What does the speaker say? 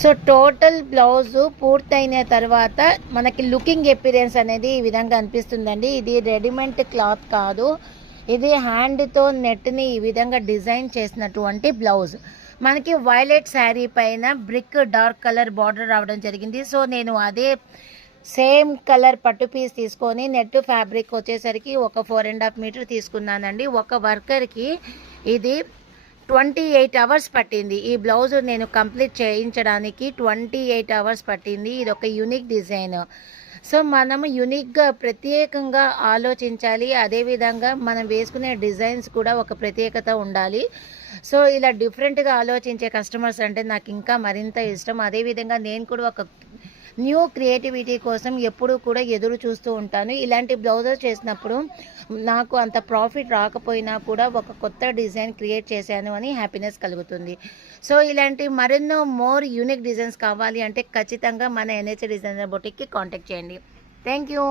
So total blouse పూర్తయిన తర్వాత మనకి లుకింగ్ ఎపీరియన్స్ అనేది ఈ విధంగా అనిపిస్తుందండి. ఇది రెడీమేడ్ క్లాత్ కాదు, ఇది హ్యాండ్తో నెట్ని ఈ విధంగా డిజైన్ చేసినటువంటి బ్లౌజ్. మనకి వైలెట్ శారీ పైన బ్రిక్ డార్క్ కలర్ బార్డర్ రావడం జరిగింది. సో నేను అదే సేమ్ కలర్ పట్టు పీస్ తీసుకొని నెట్ ఫ్యాబ్రిక్ వచ్చేసరికి ఒక 4.5 మీటర్ తీసుకున్నానండి. ఒక వర్కర్కి ఇది 28 అవర్స్ పట్టింది. ఈ బ్లౌజ్ నేను కంప్లీట్ చేయించడానికి 28 అవర్స్ పట్టింది. ఇది ఒక యూనిక్ డిజైన్. సో మనము యూనిక్గా ప్రత్యేకంగా ఆలోచించాలి. అదేవిధంగా మనం వేసుకునే డిజైన్స్ కూడా ఒక ప్రత్యేకత ఉండాలి. సో ఇలా డిఫరెంట్గా ఆలోచించే కస్టమర్స్ అంటే నాకు ఇంకా మరింత ఇష్టం. అదేవిధంగా నేను కూడా ఒక న్యూ క్రియేటివిటీ కోసం ఎప్పుడూ కూడా ఎదురు చూస్తూ ఉంటాను. ఇలాంటి బ్లౌజెస్ చేసినప్పుడు నాకు అంత ప్రాఫిట్ రాకపోయినా కూడా ఒక కొత్త డిజైన్ క్రియేట్ చేశాను అని హ్యాపీనెస్ కలుగుతుంది. సో ఇలాంటి మరెన్నో మోర్ యూనిక్ డిజైన్స్ కావాలి అంటే ఖచ్చితంగా మన ఎన్హెచ్ డిజైనర్ బొటిక్కి కాంటాక్ట్ చేయండి. Thank you.